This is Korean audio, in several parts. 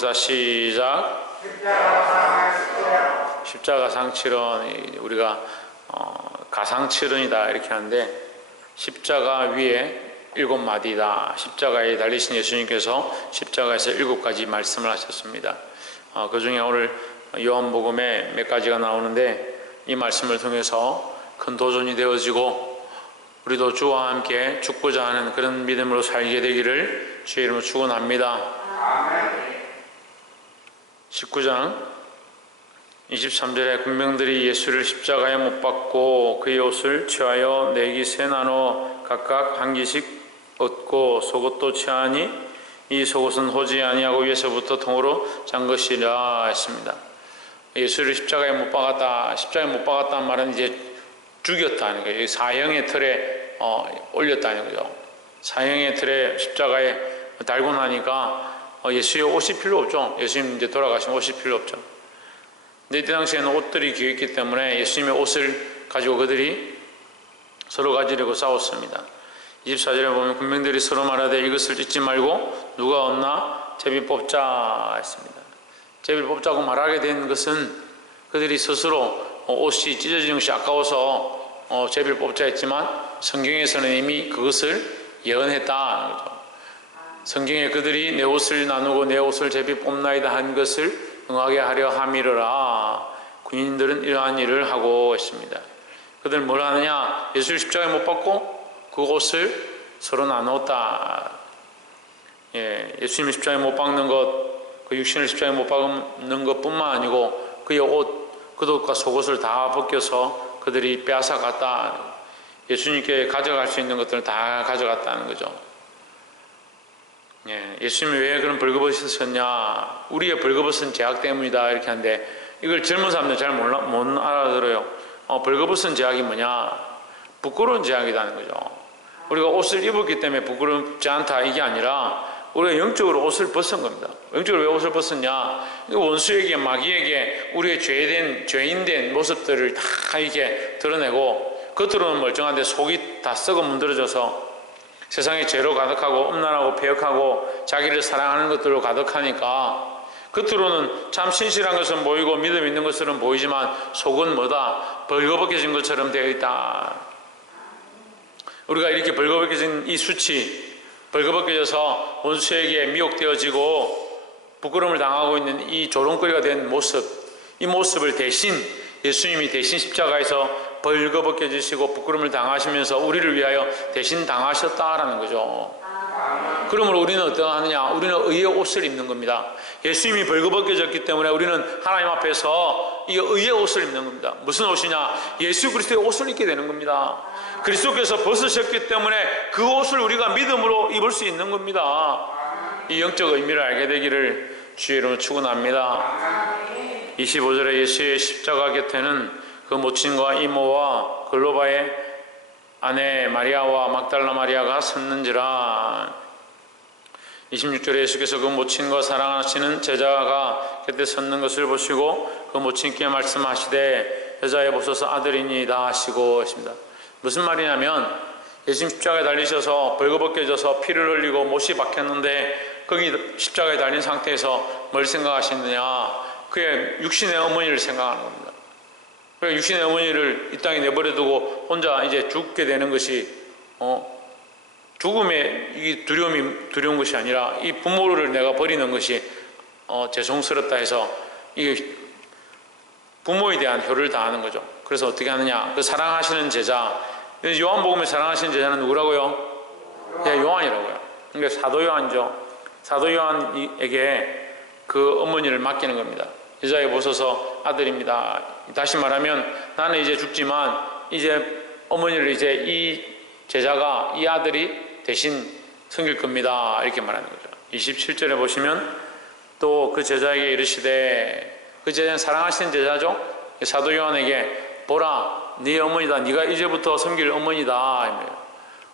봅시다. 시작. 십자가 상칠은 우리가 가상칠은이다 이렇게 하는데, 십자가 위에 7마디다. 십자가에 달리신 예수님께서 십자가에서 7가지 말씀을 하셨습니다. 그 중에 오늘 요한복음에 몇 가지가 나오는데, 이 말씀을 통해서 큰 도전이 되어지고 우리도 주와 함께 죽고자 하는 그런 믿음으로 살게 되기를 주의 이름으로 축원합니다. 19장 23절에 군병들이 예수를 십자가에 못 박고 그의 옷을 취하여 네기 세 나눠 각각 한 기씩 얻고 속옷도 취하니 이 속옷은 호지 아니하고 위에서부터 통으로 짠 것이라 했습니다. 예수를 십자가에 못 박았다. 십자가에 못 박았다는 말은 이제 죽였다는 거예요. 사형의 틀에 올렸다는 거죠. 사형의 틀에 십자가에 달고 나니까 예수의 옷이 필요 없죠. 예수님 이제 돌아가시면 옷이 필요 없죠. 근데 이때 당시에는 옷들이 귀했기 때문에 예수님의 옷을 가지고 그들이 서로 가지려고 싸웠습니다. 24절에 보면 군병들이 서로 말하되 이것을 찢지 말고 누가 얻나 제비 뽑자 했습니다. 제비를 뽑자고 말하게 된 것은 그들이 스스로 옷이 찢어지는 것이 아까워서 제비를 뽑자 했지만, 성경에서는 이미 그것을 예언했다는 거죠. 성경에 그들이 내 옷을 나누고 내 옷을 제비 뽑나이다 한 것을 응하게 하려 함이러라. 군인들은 이러한 일을 하고 있습니다. 그들은 뭘 하느냐? 예수를 십자가에 못 박고 그 옷을 서로 나눴다. 예수님을 십자가에 못 박는 것, 그 육신을 십자가에 못 박는 것뿐만 아니고 그의 옷, 겉옷과 속옷을 다 벗겨서 그들이 빼앗아갔다. 예수님께 가져갈 수 있는 것들을 다 가져갔다는 거죠. 예수님이 왜 그런 벌거벗으셨냐? 우리의 벌거벗은 죄악 때문이다 이렇게 하는데, 이걸 젊은 사람들 잘 못 알아들어요. 벌거벗은 죄악이 뭐냐? 부끄러운 죄악이라는 거죠. 우리가 옷을 입었기 때문에 부끄럽지 않다 이게 아니라 우리가 영적으로 옷을 벗은 겁니다. 영적으로 왜 옷을 벗었냐? 원수에게, 마귀에게 우리의 죄인된 모습들을 다 이렇게 드러내고, 겉으로는 멀쩡한데 속이 다 썩어 문드러져서 세상에 죄로 가득하고 음란하고 패역하고 자기를 사랑하는 것들로 가득하니까 겉으로는 참 신실한 것은 보이고 믿음 있는 것처럼 보이지만 속은 뭐다? 벌거벗겨진 것처럼 되어 있다. 우리가 이렇게 벌거벗겨진 이 수치, 벌거벗겨져서 원수에게 미혹되어지고 부끄러움을 당하고 있는 이 조롱거리가 된 모습, 이 모습을 대신 예수님이 대신 십자가에서 벌거벗겨지시고 부끄러움을 당하시면서 우리를 위하여 대신 당하셨다라는 거죠. 그러므로 우리는 어떠하느냐? 우리는 의의 옷을 입는 겁니다. 예수님이 벌거벗겨졌기 때문에 우리는 하나님 앞에서 이 의의 옷을 입는 겁니다. 무슨 옷이냐? 예수 그리스도의 옷을 입게 되는 겁니다. 그리스도께서 벗으셨기 때문에 그 옷을 우리가 믿음으로 입을 수 있는 겁니다. 이 영적 의미를 알게 되기를 주의 이름으로 축원합니다. 25절에 예수의 십자가 곁에는 그 모친과 이모와 글로바의 아내 마리아와 막달라 마리아가 섰는지라. 26절에 예수께서 그 모친과 사랑하시는 제자가 곁에 섰는 것을 보시고 그 모친께 말씀하시되 여자여 보소서 아들이니이다 하시고 했습니다. 무슨 말이냐면, 예수님 십자가에 달리셔서 벌거벗겨져서 피를 흘리고 못이 박혔는데 거기 십자가에 달린 상태에서 뭘 생각하시느냐? 그의 육신의 어머니를 생각하는 겁니다. 그래서 육신의 어머니를 이 땅에 내버려두고 혼자 이제 죽게 되는 것이 죽음의 이 두려운 것이 아니라 이 부모를 내가 버리는 것이 죄송스럽다 해서 이게 부모에 대한 효를 다하는 거죠. 그래서 어떻게 하느냐? 그 사랑하시는 제자, 요한복음에 사랑하시는 제자는 누구라고요? 요한이라고요. 그러니까 사도 요한이죠. 사도 요한에게 그 어머니를 맡기는 겁니다. 여자여 보소서 아들입니다. 다시 말하면 나는 이제 죽지만 이제 어머니를 이제 이 제자가, 이 아들이 대신 섬길 겁니다. 이렇게 말하는 거죠. 27절에 보시면 또 그 제자에게 이르시되, 그 제자는 사랑하시는 제자죠. 사도 요한에게 보라 네 어머니다. 네가 이제부터 섬길 어머니다.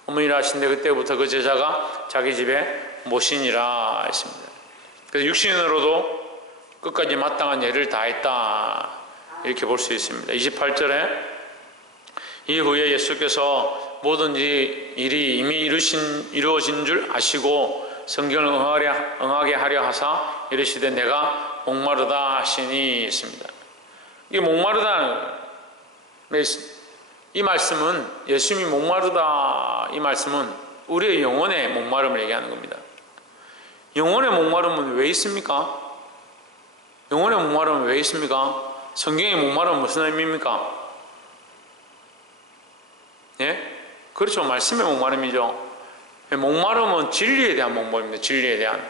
어머니라 하신데 그때부터 그 제자가 자기 집에 모시니라 했습니다. 그래서 육신으로도 끝까지 마땅한 예를 다했다 이렇게 볼 수 있습니다. 28절에 이후에 예수께서 모든 일이 이미 이루어진 줄 아시고 성경을 응하게 하려 하사 이르시되 내가 목마르다 하시니 있습니다. 이게 목마르다, 이 말씀은 예수님이 목마르다 이 말씀은 우리의 영혼의 목마름을 얘기하는 겁니다. 영혼의 목마름은 왜 있습니까? 영혼의 목마름은 왜 있습니까? 성경의 목마름은 무슨 의미입니까? 예? 그렇죠. 말씀의 목마름이죠. 목마름은 진리에 대한 목마름입니다. 진리에 대한.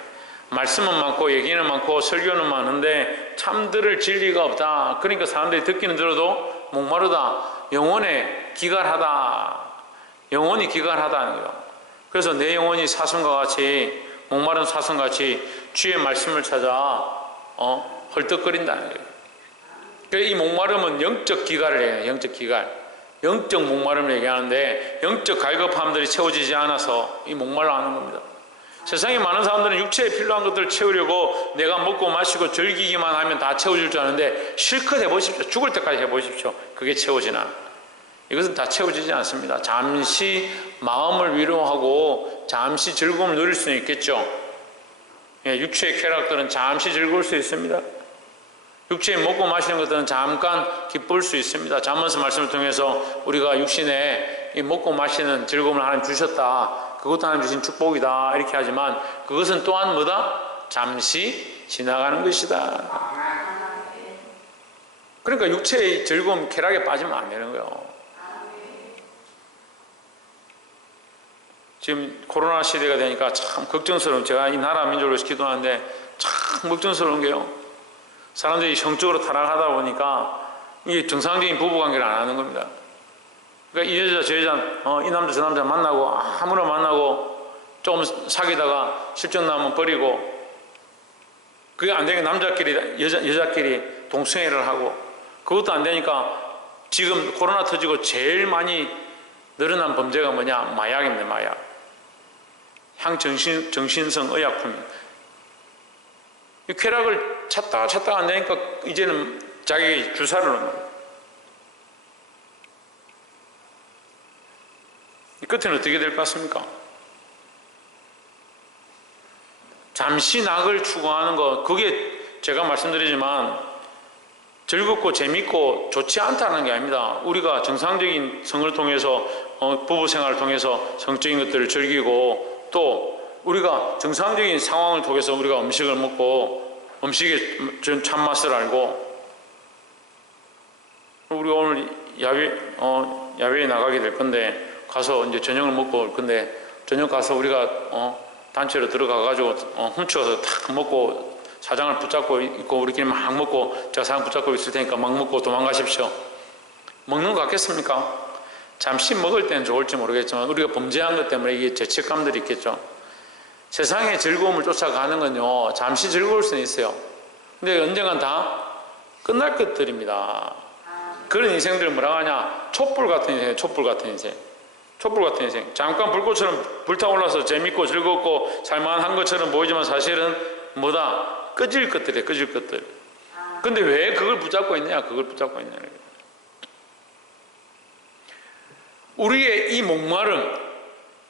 말씀은 많고 얘기는 많고 설교는 많은데 참 들을 진리가 없다. 그러니까 사람들이 듣기는 들어도 목마르다. 영혼에 기갈하다. 영혼이 기갈하다는 거예요. 그래서 내 영혼이 사슴과 같이 목마른 사슴같이 주의 말씀을 찾아 헐떡거린다는 거예요. 그래서 이 목마름은 영적 기갈을 얘기해요. 영적 기갈. 영적 목마름을 얘기하는데 영적 갈급함들이 채워지지 않아서 이 목말라하는 겁니다. 세상에 많은 사람들은 육체에 필요한 것들을 채우려고 내가 먹고 마시고 즐기기만 하면 다 채워질 줄 아는데 실컷 해보십시오. 죽을 때까지 해보십시오. 그게 채워지나? 이것은 다 채워지지 않습니다. 잠시 마음을 위로하고 잠시 즐거움을 누릴 수는 있겠죠. 육체의 쾌락들은 잠시 즐거울 수 있습니다. 육체에 먹고 마시는 것들은 잠깐 기쁠 수 있습니다. 잠언서 말씀을 통해서 우리가 육신에 이 먹고 마시는 즐거움을 하나님 주셨다. 그것도 하나님 주신 축복이다. 이렇게 하지만 그것은 또한 뭐다? 잠시 지나가는 것이다. 그러니까 육체의 즐거움, 쾌락에 빠지면 안 되는 거예요. 지금 코로나 시대가 되니까 참 걱정스러운, 제가 이 나라 민족을 위해서 기도하는데 참 걱정스러운 게요. 사람들이 성적으로 타락하다 보니까 이게 정상적인 부부관계를 안 하는 겁니다. 그러니까 이 여자 저 여자 이 남자 저 남자 만나고 아무나 만나고 조금 사귀다가 실정 나면 버리고, 그게 안 되니까 남자끼리 여자끼리 동성애를 하고, 그것도 안 되니까 지금 코로나 터지고 제일 많이 늘어난 범죄가 뭐냐? 마약입니다. 마약. 향정신성 의약품입니다. 이 쾌락을 찾다가 안 되니까 이제는 자기 주사를 넣는 거예요. 이 끝에는 어떻게 될 것 같습니까? 잠시 낙을 추구하는 것, 그게 제가 말씀드리지만 즐겁고 재밌고 좋지 않다는 게 아닙니다. 우리가 정상적인 성을 통해서 부부 생활을 통해서 성적인 것들을 즐기고, 또 우리가 정상적인 상황을 통해서 우리가 음식을 먹고 음식의 참맛을 알고, 우리 오늘 야외에 나가게 될 건데 가서 이제 저녁을 먹고 올 건데, 저녁 가서 우리가 단체로 들어가 가지고 훔쳐서 탁 먹고 사장을 붙잡고 있고 우리끼리 막 먹고, 제가 사장 붙잡고 있을 테니까 막 먹고 도망가십시오. 먹는 거 같겠습니까? 잠시 먹을 때는 좋을지 모르겠지만 우리가 범죄한 것 때문에 이게 죄책감들이 있겠죠. 세상의 즐거움을 쫓아가는 건요, 잠시 즐거울 수는 있어요. 근데 언젠간 다 끝날 것들입니다. 그런 인생들을 뭐라고 하냐? 촛불 같은 인생, 촛불 같은 인생. 촛불 같은 인생. 잠깐 불꽃처럼 불타올라서 재밌고 즐겁고 살만한 것처럼 보이지만 사실은 뭐다? 꺼질 것들이에요, 꺼질 것들. 근데 왜 그걸 붙잡고 있냐? 그걸 붙잡고 있냐? 우리의 이 목마름,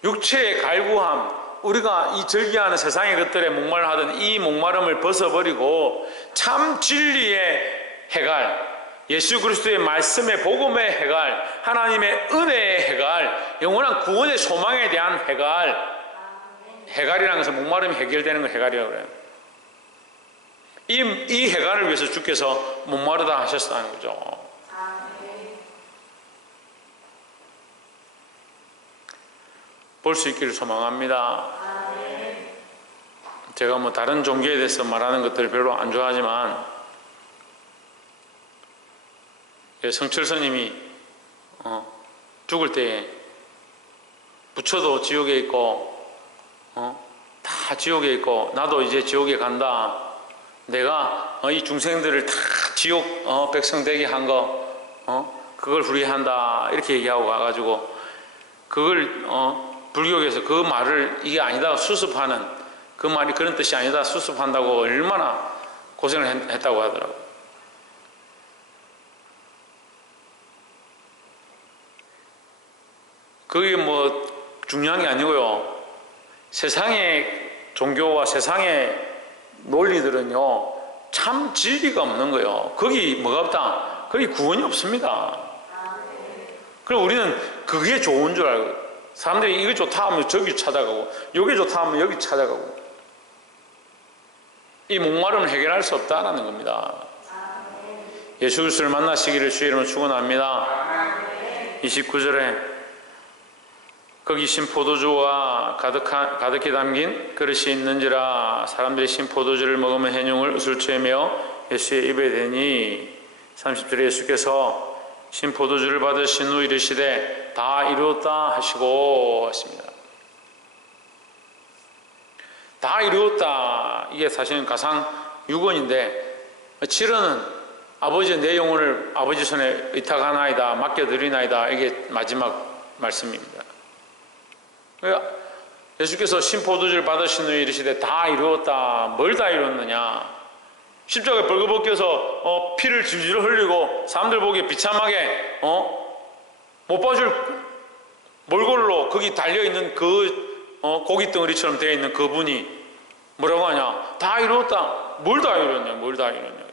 육체의 갈구함, 우리가 이 즐겨하는 세상의 것들에 목말하던 이 목마름을 벗어버리고 참 진리의 해갈, 예수 그리스도의 말씀의 복음의 해갈, 하나님의 은혜의 해갈, 영원한 구원의 소망에 대한 해갈, 해갈이라는 것은 목마름이 해결되는 걸 해갈이라고 그래요. 이 해갈을 위해서 주께서 목마르다 하셨다는 거죠. 볼 수 있기를 소망합니다. 제가 뭐 다른 종교에 대해서 말하는 것들을 별로 안 좋아하지만, 성철 스님이 죽을 때 부처도 지옥에 있고 다 지옥에 있고 나도 이제 지옥에 간다, 내가 이 중생들을 다 지옥 백성 되게 한 거 그걸 후회한다, 이렇게 얘기하고 가가지고 그걸 불교에서 그 말을 이게 아니다 수습하는, 그 말이 그런 뜻이 아니다 수습한다고 얼마나 고생을 했다고 하더라고요. 그게 뭐 중요한 게 아니고요, 세상에 종교와 세상의 논리들은요 참 진리가 없는 거예요. 거기 뭐가 없다? 거기 구원이 없습니다. 그럼 우리는 그게 좋은 줄 알고, 사람들이 이게 좋다 하면 저기 찾아가고 이게 좋다 하면 여기 찾아가고, 이 목마름을 해결할 수 없다는 겁니다. 예수 그리스도를 만나시기를 주의 이름으로 축원합니다. 29절에 거기 신 포도주와 가득히 담긴 그릇이 있는지라 사람들이 신 포도주를 먹으면 해뇽을 으슬초에 메어 예수의 입에 대니, 30절에 예수께서 신 포도주를 받으신 후 이르시되 다 이루었다 하시고 하십니다. 다 이루었다, 이게 사실은 가상 유언인데, 7어는 아버지 내 영혼을 아버지 손에 의탁하나이다, 맡겨드리나이다, 이게 마지막 말씀입니다. 예수께서 신포도주를 받으신 후에 이르시되 다 이루었다. 뭘 다 이뤘느냐? 십자가에 벌거벗겨서 피를 질질 흘리고 사람들 보기에 비참하게 못 봐줄 몰골로 거기 달려있는 그 고기 덩어리처럼 되어 있는 그분이 뭐라고 하냐? 다 이루었다. 뭘 다 이뤘냐? 뭘 다 이뤘냐?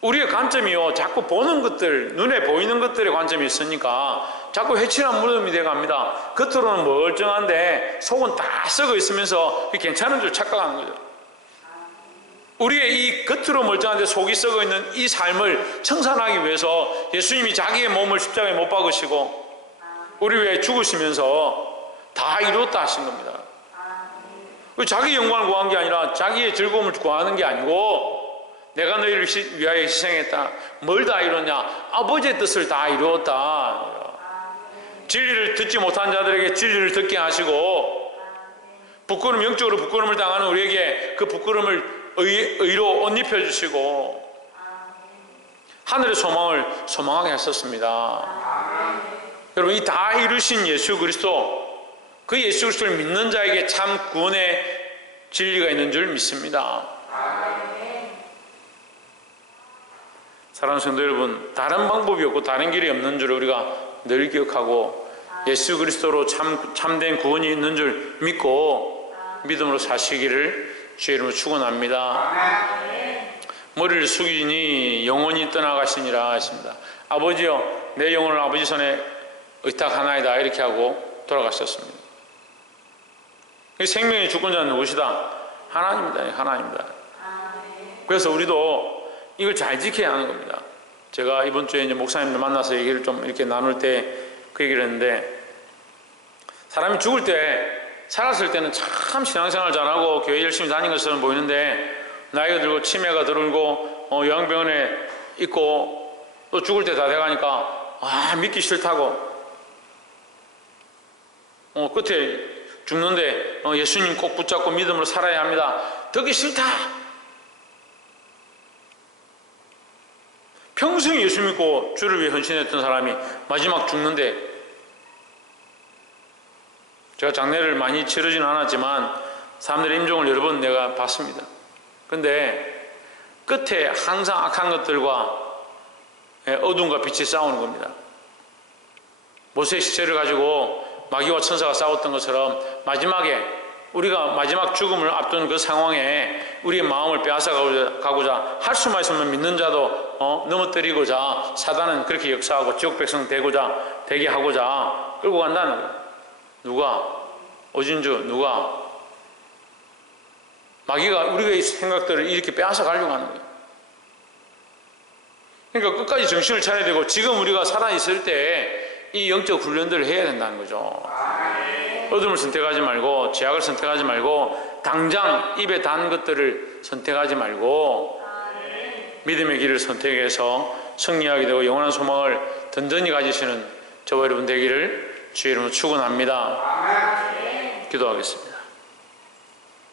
우리의 관점이요, 자꾸 보는 것들, 눈에 보이는 것들의 관점이 있으니까 자꾸 해칠한 무덤이 돼갑니다. 겉으로는 멀쩡한데 속은 다 썩어 있으면서 괜찮은 줄 착각하는 거죠. 우리의 이 겉으로 멀쩡한데 속이 썩어 있는 이 삶을 청산하기 위해서 예수님이 자기의 몸을 십자가에 못 박으시고 우리 위해 죽으시면서 다 이루었다 하신 겁니다. 자기 영광을 구한 게 아니라 자기의 즐거움을 구하는 게 아니고, 내가 너희를 위하여 희생했다. 뭘 다 이뤘냐? 아버지의 뜻을 다 이루었다. 진리를 듣지 못한 자들에게 진리를 듣게 하시고, 부끄럼, 영적으로 부끄럼을 당하는 우리에게 그 부끄럼을 의로 옷 입혀주시고, 하늘의 소망을 소망하게 하셨습니다. 여러분, 이 다 이루신 예수 그리스도, 그 예수 그리스도를 믿는 자에게 참 구원의 진리가 있는 줄 믿습니다. 사랑하는 성도 여러분, 다른 방법이 없고 다른 길이 없는 줄 우리가 늘 기억하고, 예수 그리스도로 참된 구원이 있는 줄 믿고 믿음으로 사시기를 주의 이름으로 축원합니다. 머리를 숙이니 영원히 떠나가시니라 하십니다. 아버지여, 내 영혼을 아버지 손에 의탁하나이다, 이렇게 하고 돌아가셨습니다. 생명의 주권자는 누구시다? 하나님입니다. 하나님입니다. 그래서 우리도 이걸 잘 지켜야 하는 겁니다. 제가 이번 주에 이제 목사님들 만나서 얘기를 좀 이렇게 나눌 때 그 얘기를 했는데, 사람이 죽을 때, 살았을 때는 참 신앙생활 잘하고 교회 열심히 다닌 것처럼 보이는데, 나이가 들고 치매가 들고 요양병원에 있고 또 죽을 때 다 돼가니까 믿기 싫다고, 끝에 죽는데 예수님 꼭 붙잡고 믿음으로 살아야 합니다. 듣기 싫다. 평생 예수 믿고 주를 위해 헌신했던 사람이 마지막 죽는데, 제가 장례를 많이 치르지는 않았지만 사람들의 임종을 여러 번 내가 봤습니다. 근데 끝에 항상 악한 것들과 어둠과 빛이 싸우는 겁니다. 모세의 시체를 가지고 마귀와 천사가 싸웠던 것처럼 마지막에 우리가 마지막 죽음을 앞둔 그 상황에 우리의 마음을 빼앗아 가고자 할 수만 있으면 믿는 자도 넘어뜨리고자 사단은 그렇게 역사하고 지옥 백성 되게 하고자 끌고 간다는 거예요. 누가? 오진주 누가? 마귀가 우리의 생각들을 이렇게 빼앗아 가려고 하는 거예요. 그러니까 끝까지 정신을 차려야 되고, 지금 우리가 살아있을 때 이 영적 훈련들을 해야 된다는 거죠. 어둠을 선택하지 말고, 죄악을 선택하지 말고, 당장 입에 단 것들을 선택하지 말고 믿음의 길을 선택해서 승리하게 되고 영원한 소망을 든든히 가지시는 저와 여러분 되기를 주의 이름으로 축원합니다. 기도하겠습니다.